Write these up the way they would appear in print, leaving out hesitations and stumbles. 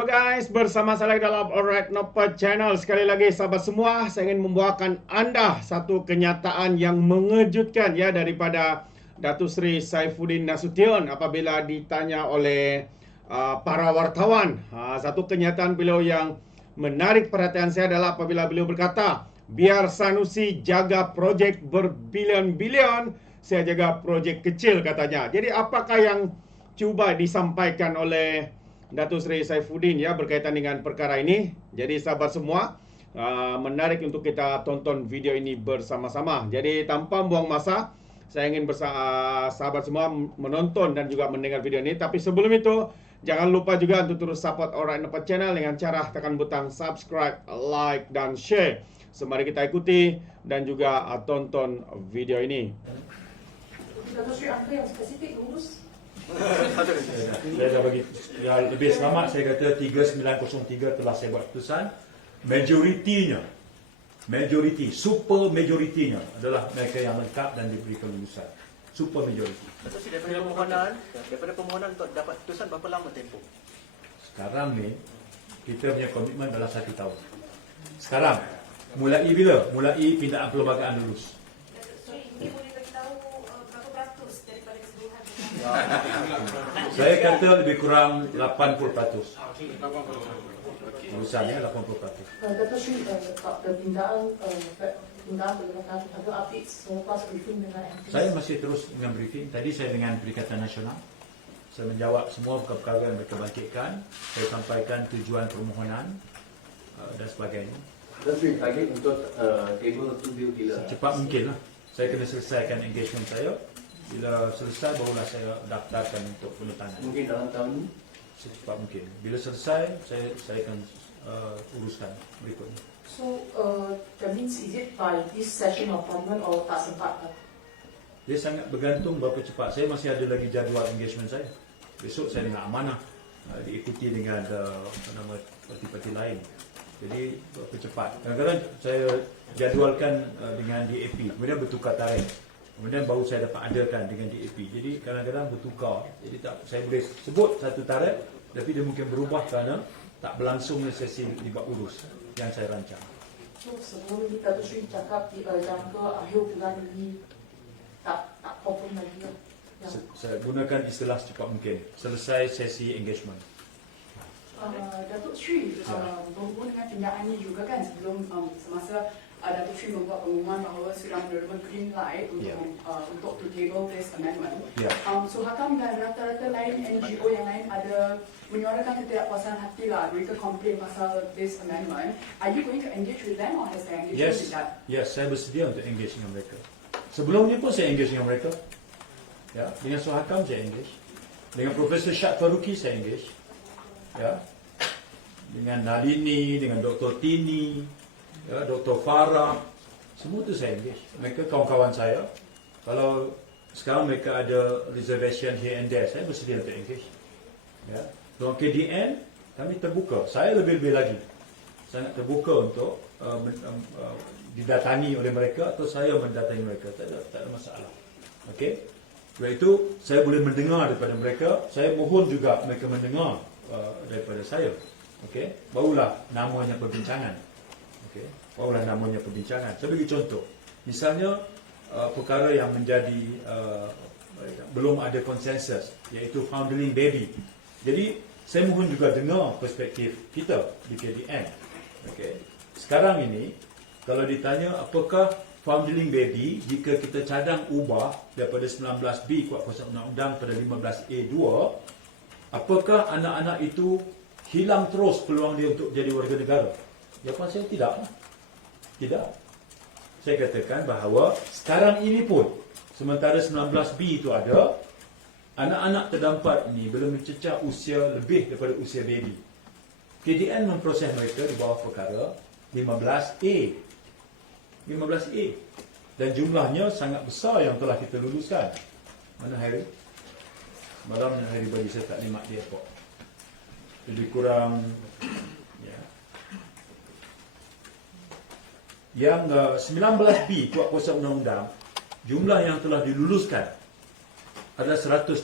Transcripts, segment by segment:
Halo guys, bersama saya dalam Alright Nopa Channel. Sekali lagi sahabat semua, saya ingin membawakan anda satu kenyataan yang mengejutkan ya daripada Datuk Seri Saifuddin Nasution apabila ditanya oleh para wartawan. Satu kenyataan beliau yang menarik perhatian saya adalah apabila beliau berkata, biar Sanusi jaga projek berbilion-bilion, saya jaga projek kecil katanya. Jadi apakah yang cuba disampaikan oleh Datuk Seri Saifuddin ya berkaitan dengan perkara ini? Jadi sahabat semua, menarik untuk kita tonton video ini bersama-sama. Jadi tanpa buang masa, saya ingin sahabat semua menonton dan juga mendengar video ini. Tapi sebelum itu, jangan lupa juga untuk terus support Alright Nopa Channel dengan cara tekan butang subscribe, like dan share. Semari kita ikuti dan juga tonton video ini. Datuk Seri, apa yang spesifik urus? Saya dah bagi yang lebih selamat. Saya kata 3903 telah saya buat keputusan. Majoriti, super majoritinya adalah mereka yang lengkap dan diberi kelulusan. Super majoriti. Datuk Seri, daripada permohonan untuk dapat keputusan berapa lama tempoh? Sekarang ni kita punya komitmen adalah 1 tahun. Sekarang mulai bila? Mulai pindaan perlembagaan lulus. Mungkin boleh beritahu berapa peratus daripada keseluruhan? Saya kata lebih kurang 80%. Lulusannya 80%. Datuk Seri, pindaan perlembagaan atau update selepas briefing dengan MPs? Saya masih terus dengan briefing. Tadi saya dengan Perikatan Nasional. Saya menjawab semua perkara yang mereka bangkitkan. Saya sampaikan tujuan permohonan dan sebagainya. Tapi target untuk table tu bila? Cepat mungkin lah. Saya kena selesaikan engagement saya. Bila selesai barulah saya daftarkan untuk penutangan. Mungkin dalam tahun ni? Secepat mungkin. Bila selesai, saya akan uruskan berikutnya. So, that means is it by this session of parliament or tak sempat? Dia sangat bergantung berapa cepat. Saya masih ada lagi jadual engagement saya. Besok saya dengan amanah diikuti dengan parti-parti lain. Jadi berapa cepat. Kadang-kadang saya jadualkan dengan DAP, kemudian bertukar tarikh. Kemudian baru saya dapat adakan dengan DAP. Jadi kadang-kadang bertukar. Jadi saya boleh sebut satu tarikh, tapi dia mungkin berubah kerana tak berlangsungnya sesi libat urus yang saya rancang. So, sebelum ni Datuk Seri cakap jangka akhir bulan ini tak open lagi. Saya gunakan istilah secepat mungkin. Selesai sesi engagement. Datuk Seri, berhubung dengan pindaan ini juga kan sebelum semasa Datuk Seri membuat pengumuman bahawa sudah menerima green light untuk to table this amendment. So how come rata-rata lain NGO yang lain ada menyuarakan ketidakpuasan hati lah, mereka komplain pasal this amendment. Are you going to engage with them or has the engagement with that? Yes, saya bersedia untuk engage dengan mereka. Sebelumnya pun saya engage dengan mereka. Ya, dengan Suhakam saya engage. Dengan Profesor Syed Faruqi saya engage. Ya. Dengan Nalini, dengan Dr. Tini, ya, Dr. Farah, semua tu saya engage. Mereka kawan-kawan saya. Kalau sekarang mereka ada reservation here and there, saya bersedia untuk engage. Ya. Dalam KDN, kami terbuka. Saya lebih-lebih lagi sangat terbuka untuk didatangi oleh mereka atau saya mendatangi mereka. Tak ada masalah. Okey. Sebab itu saya boleh mendengar daripada mereka. Saya mohon juga mereka mendengar daripada saya. Okey. Barulah namanya perbincangan. Okey. Barulah namanya perbincangan. Saya bagi contoh. Misalnya perkara yang menjadi belum ada konsensus, iaitu foundling baby. Jadi saya mohon juga dengar perspektif kita di KDN. Okey. Sekarang ini kalau ditanya apakah foundling baby jika kita cadang ubah daripada 19B kuat kuasa undang-undang pada 15A2, apakah anak-anak itu hilang terus peluang dia untuk jadi warga negara? Jawapan saya tidak. Tidak. Saya katakan bahawa sekarang ini pun sementara 19B itu ada, anak-anak terdampar ini belum mencecah usia lebih daripada usia baby. KDN memproses mereka di bawah perkara 15A. 15A. Dan jumlahnya sangat besar yang telah kita luluskan. Mana Harry? Malam Harry bagi saya tak limat di airport. Lebih kurang ya. Yang 19B kuat kuasa undang-undang, jumlah yang telah diluluskan adalah 142.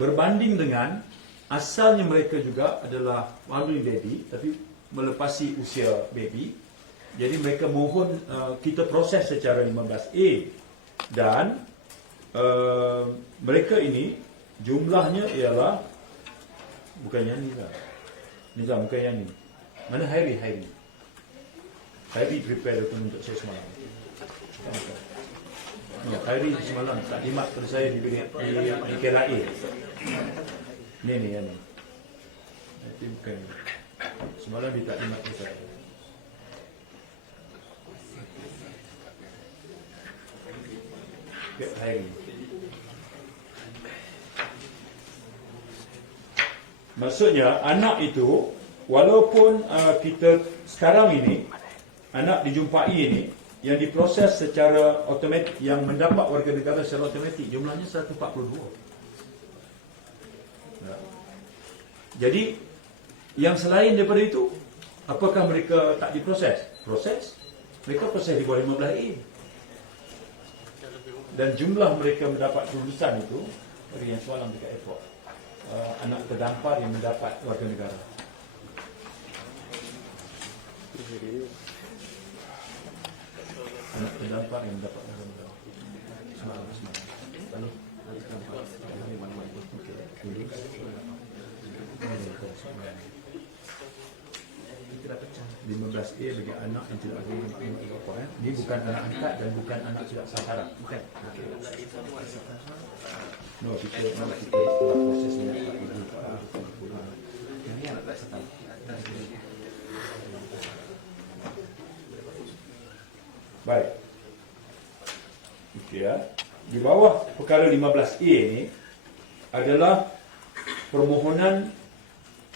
Berbanding dengan asalnya mereka juga adalah founding baby, tapi melepasi usia baby. Jadi mereka mohon kita proses secara 15A, dan mereka ini jumlahnya ialah bukan yang ni lah. Nizam, bukan yang ni. Mana Hairi? Hairi prepare dokumen untuk saya semalam. Ya, Hairi semalam taklimat pada saya di KLA. Ni yang ni. Nanti bukan ni. Semalam dia taklimat pada saya. Hairi. Maksudnya anak itu, walaupun kita sekarang ini anak dijumpai ini yang diproses secara automatik, yang mendapat warga negara secara automatik, jumlahnya 142. Ya. Jadi yang selain daripada itu, apakah mereka tak diproses? Proses. Mereka proses di bawah 15A. Dan jumlah mereka mendapat kelulusan itu, dari yang semalam dekat airport, anak terdampar yang mendapat warga negara. Anak terdampar yang mendapat warga negara. Semalam. Lalu anak terdampar yang mana-mana. Tidak pecah. 15A bagi anak yang tidak ada ibu bapa. Ini bukan anak angkat dan bukan anak tidak sasaran. Bukan. No, kita telah prosesnya ibu bapa. Yang ini anak tak sasaran. Baik. Okey ya. Di bawah perkara 15A ini adalah permohonan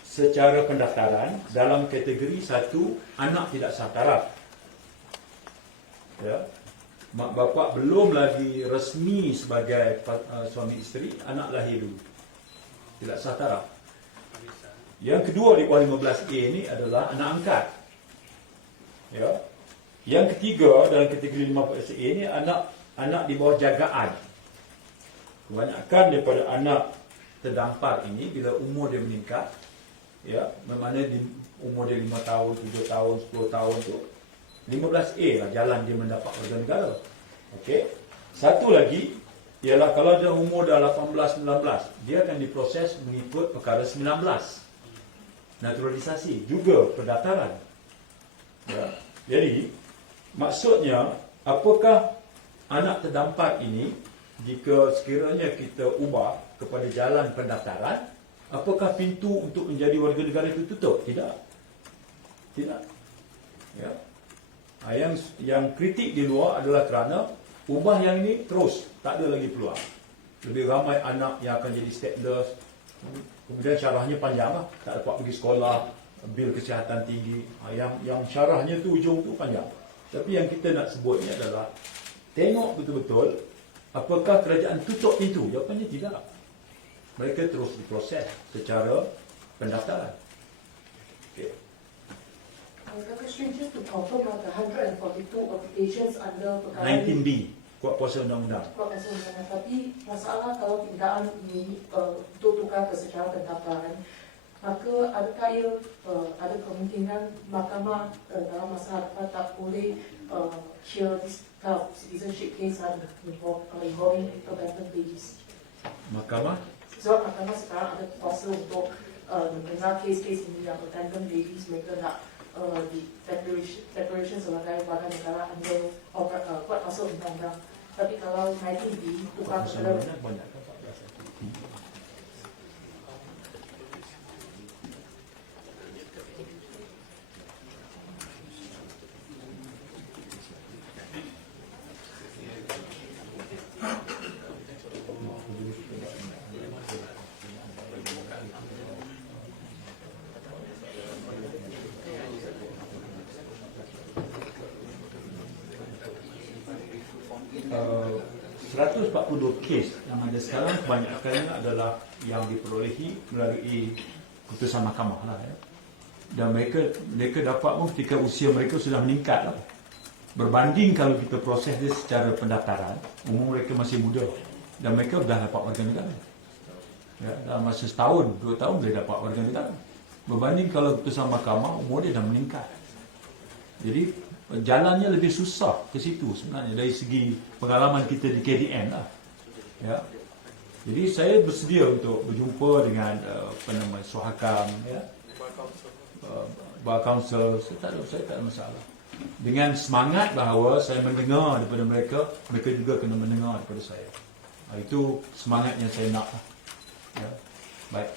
secara pendaftaran dalam kategori 1, anak tidak sah taraf. Ya. Mak bapak belum lagi resmi sebagai suami isteri, anak lahir dulu. Tidak sah taraf. Yang kedua di bawah 15A ini adalah anak angkat. Ya. Yang ketiga dalam kategori 15A ini anak di bawah jagaan. Kebanyakan daripada anak terdampar ini bila umur dia meningkat, ya, mana di umur dia 5 tahun, 7 tahun, 10 tahun tu 15A lah jalan dia mendapat warga negara. Okey. Satu lagi ialah kalau dia umur dah 18, 19, dia akan diproses mengikut perkara 19. Naturalisasi juga pendaftaran. Ya. Jadi maksudnya apakah anak terdampar ini jika sekiranya kita ubah kepada jalan pendaftaran, apakah pintu untuk menjadi warga negara itu tutup? Tidak. Tidak. Ya. Yang kritik di luar adalah kerana ubah yang ini terus, tak ada lagi peluang. Lebih ramai anak yang akan jadi stateless. Kemudian syarahnya panjang lah. Tak dapat pergi sekolah, bil kesihatan tinggi. Yang syarahnya tu ujung tu panjang. Tapi yang kita nak sebut ni adalah tengok betul-betul apakah kerajaan tutup pintu. Jawapannya tidak. Mereka terus diproses secara pendaftaran. Okay. Dr. Sri, just to confirm the 142 applications under perkara 19B, kuat kuasa undang-undang. Kuat kuasa undang-undang. Tapi masalah kalau tindakan ini untuk tukar ke secara pendaftaran, maka adakah ia ada kemungkinan mahkamah dalam masa hadapan tak boleh hear this kind of citizenship case involving abandoned babies? Mahkamah? Sebab mahkamah sekarang ada kuasa untuk mendengar kes-kes ini yang abandoned babies, mereka nak di declaration sebagai warga negara under kuat kuasa undang-undang. Tapi kalau 19B tukar kepada kes yang ada sekarang kebanyakannya adalah yang diperolehi melalui keputusan mahkamah lah, ya. Dan mereka dapat pun ketika usia mereka sudah meningkat lah. Berbanding kalau kita proses dia secara pendaftaran, umur mereka masih muda dan mereka sudah dapat warga negara. Ya, dalam masa setahun, 2 tahun boleh dapat warga negara. Berbanding kalau keputusan mahkamah, umur dia dah meningkat. Jadi jalannya lebih susah ke situ sebenarnya dari segi pengalaman kita di KDN lah. Ya. Jadi saya bersedia untuk berjumpa dengan Suhakam, ya, Bar Council. Saya tak ada masalah. Dengan semangat bahawa saya mendengar daripada mereka, mereka juga kena mendengar daripada saya. Itu semangat yang saya nak. Ya. Baik.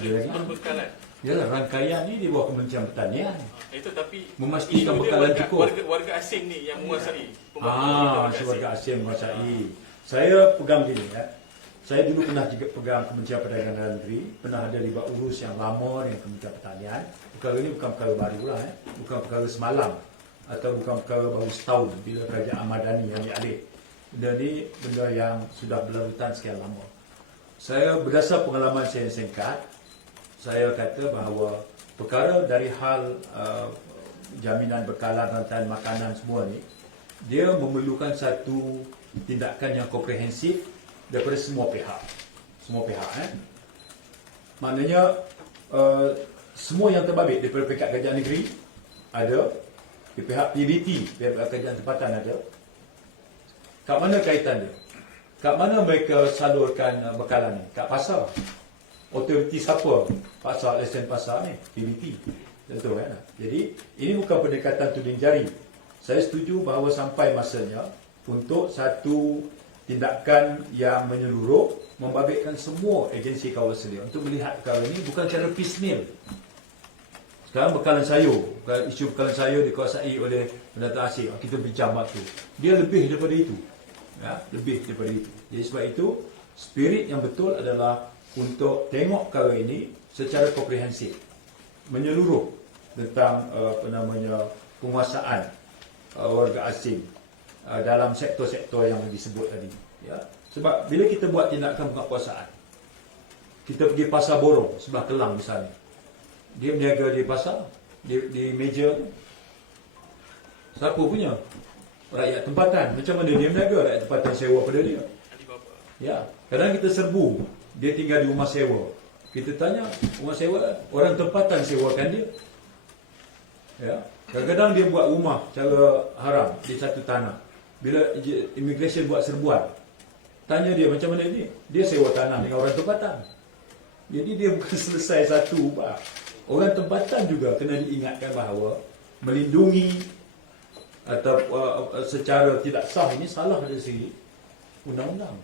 Ada lagi? Perbekalan. Yalah, rangkaian ni di bawah Kementerian Pertanian. Itu tapi Memastikan isu dia bekalan cukup. warga asing ni yang menguasai. Warga asing menguasai. Saya pegang gini, ya. Saya dulu pernah juga pegang Kementerian Perdagangan Dalam Negeri, pernah ada libat urus yang lama dengan Kementerian Pertanian. Perkara ini bukan perkara baru lah, bukan perkara semalam atau bukan perkara baru setahun bila Kerajaan Madani yang dialih. Benda ni benda yang sudah berlarutan sekian lama. Saya berdasar pengalaman saya yang singkat, saya kata bahawa perkara dari hal jaminan bekalan rantai makanan semua ni, dia memerlukan satu tindakan yang komprehensif daripada semua pihak. Semua pihak. Maknanya semua yang terbabit daripada pihak kerajaan negeri ada, di pihak PBT, pihak kerajaan tempatan ada. Kat mana kaitan dia? Kat mana mereka salurkan bekalan ni? Kat pasar. Otoriti siapa? Pasar, lesen pasar ni, PBT. Tentu kan? Jadi ini bukan pendekatan tuding jari. Saya setuju bahawa sampai masanya untuk satu tindakan yang menyeluruh, membabitkan semua agensi kawal sedia untuk melihat perkara ini bukan cara piecemeal. Sekarang bekalan sayur, isu bekalan sayur dikuasai oleh pendatang asing. Kita bincang waktu. Dia lebih daripada itu. Ya, lebih daripada itu. Jadi sebab itu, spirit yang betul adalah untuk tengok perkara ini secara komprehensif, menyeluruh tentang penguasaan warga asing dalam sektor-sektor yang disebut tadi. Ya. Sebab bila kita buat tindakan penguasaan, kita pergi pasar borong sebelah Kelang misalnya, dia berniaga di pasar, di meja tu, siapa punya? Rakyat tempatan. Macam mana dia berniaga? Rakyat tempatan sewa pada dia. Ya. Kadang kita serbu, dia tinggal di rumah sewa. Kita tanya, rumah sewa, orang tempatan sewakan dia. Ya. Kadang-kadang dia buat rumah cara haram di satu tanah. Bila immigration buat serbuan, tanya dia macam mana ni? Dia sewa tanah dengan orang tempatan. Jadi dia bukan selesai satu ubah. Orang tempatan juga kena diingatkan bahawa melindungi atau secara tidak sah ini salah dari segi undang-undang.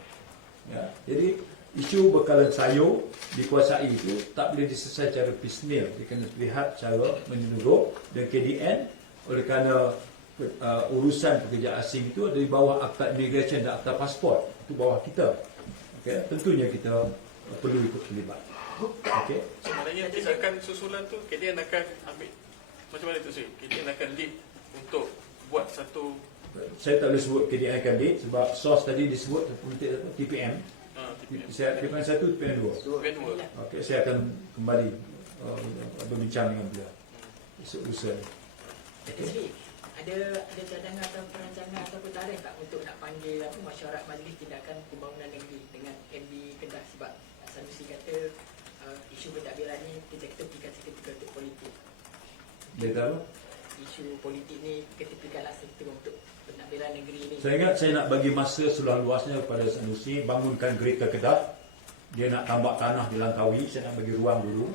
Ya. Jadi isu bekalan sayur dikuasai itu tak boleh diselesaikan secara piecemeal. Dia kena lihat secara menyeluruh, dan KDN oleh kerana urusan pekerja asing itu ada di bawah Akta Immigration dan Akta Pasport, itu bawah kita. Okay? Tentunya kita perlu ikut terlibat. Okay? Sebenarnya tindakan susulan tu KDN akan ambil macam mana tu sih? KDN akan lead untuk buat satu. Saya tak boleh sebut KDN akan lead sebab source tadi disebut TPM. Saya TPM 1, TPM 2. Okey, saya akan kembali berbincang dengan beliau. Usaha. Okey. Ada cadangan atau perancangan atau tarikh tak untuk nak panggil mesyuarat Majlis Tindakan Pembangunan Negeri dengan MB Kedah, sebab Sanusi kata isu pentadbiran ni kita ketepikan seketika untuk politik. Dia tahu? Isu politik ni ketepikanlah seketika untuk pentadbiran negeri ni. Saya ingat saya nak bagi masa seluas-luasnya kepada Sanusi bangunkan Greta Kedah. Dia nak tambak tanah di Langkawi, saya nak bagi ruang dulu.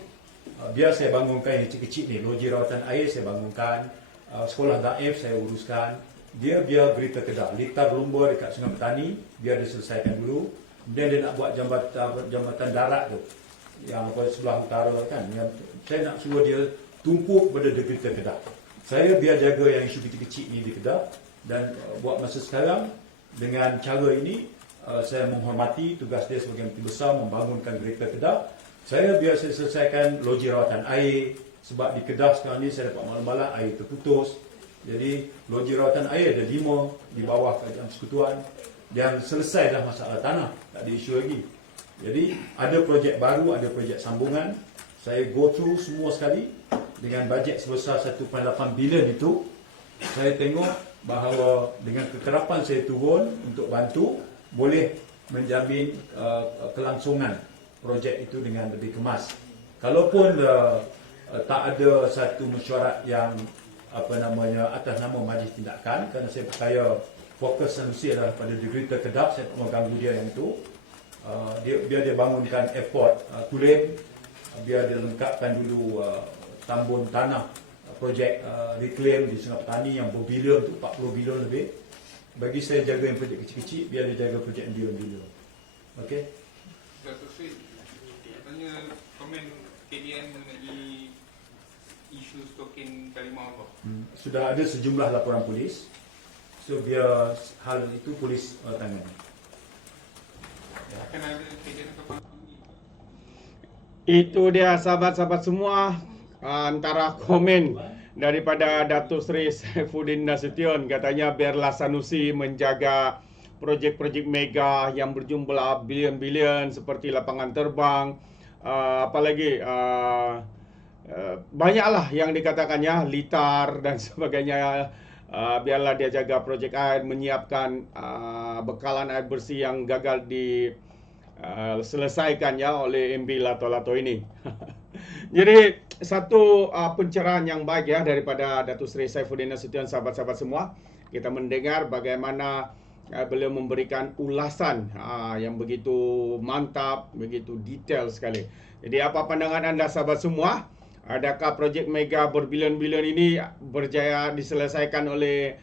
Biar saya bangunkan yang kecil-kecil ni, loji rawatan air saya bangunkan, sekolah daif saya uruskan. Dia biar Greta Kedah, litar lumba dekat Sungai Petani, biar dia selesaikan dulu. Kemudian dia nak buat jambatan darat tu yang sebelah utara kan, yang saya nak suruh dia tumpuk pada Greta Kedah. Saya biar jaga yang isu kecil-kecil ni di Kedah, dan buat masa sekarang dengan cara ini saya menghormati tugas dia sebagai menteri besar membangunkan Greta Kedah. Saya biar saya selesaikan loji rawatan air, sebab di Kedah sekarang ni saya dapat malam-malam air terputus. Jadi loji rawatan air ada 5 di bawah kerajaan persekutuan, dan selesai dah masalah tanah, tak ada isu lagi. Jadi ada projek baru, ada projek sambungan. Saya go through semua sekali dengan bajet sebesar 1.8 bilion itu. Saya tengok bahawa dengan kekerapan saya turun untuk bantu, boleh menjamin kelangsungan projek itu dengan lebih kemas. Kalaupun tak ada satu mesyuarat yang atas nama majlis tindakan, kerana saya percaya fokus Sanusi adalah pada degree terkedap, saya tak mau ganggu dia yang itu. Biar dia bangunkan airport Tulen, biar dia lengkapkan dulu tambun tanah projek reclaim di Sungai Petani yang berbilion tu, 40 bilion lebih. Bagi saya jaga yang projek kecil-kecil, biar dia jaga projek yang bilion-bilion. Okey? Datuk Sri, katanya komen KDN mengenai isu stokin kalimah Allah. Sudah ada sejumlah laporan polis. So biar hal itu polis tangani. Akan ada KDN kapal. Itu dia sahabat-sahabat semua, antara komen daripada Datuk Seri Saifuddin Nasution, katanya biarlah Sanusi menjaga projek-projek mega yang berjumlah bilion-bilion seperti lapangan terbang, apalagi banyaklah yang dikatakannya, litar dan sebagainya. Biarlah dia jaga projek air, menyiapkan bekalan air bersih yang gagal diselesaikan ya oleh MB Lato-Lato ini. Jadi satu pencerahan yang baik ya daripada Datuk Seri Saifuddin Nasution, sahabat-sahabat semua. Kita mendengar bagaimana beliau memberikan ulasan yang begitu mantap, begitu detail sekali. Jadi apa pandangan anda sahabat semua? Adakah projek mega berbilion-bilion ini berjaya diselesaikan oleh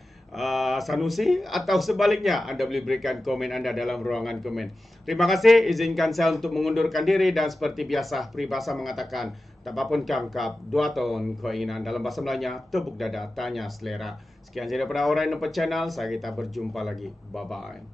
Sanusi atau sebaliknya? Anda boleh berikan komen anda dalam ruangan komen. Terima kasih, izinkan saya untuk mengundurkan diri dan seperti biasa peribahasa mengatakan tak apapun kangkap 2 tahun keinginan. Dalam bahasa Melayunya, tepuk dada, tanya selera. Sekian saja daripada Alright Nampak Channel, saya kita berjumpa lagi. Bye-bye.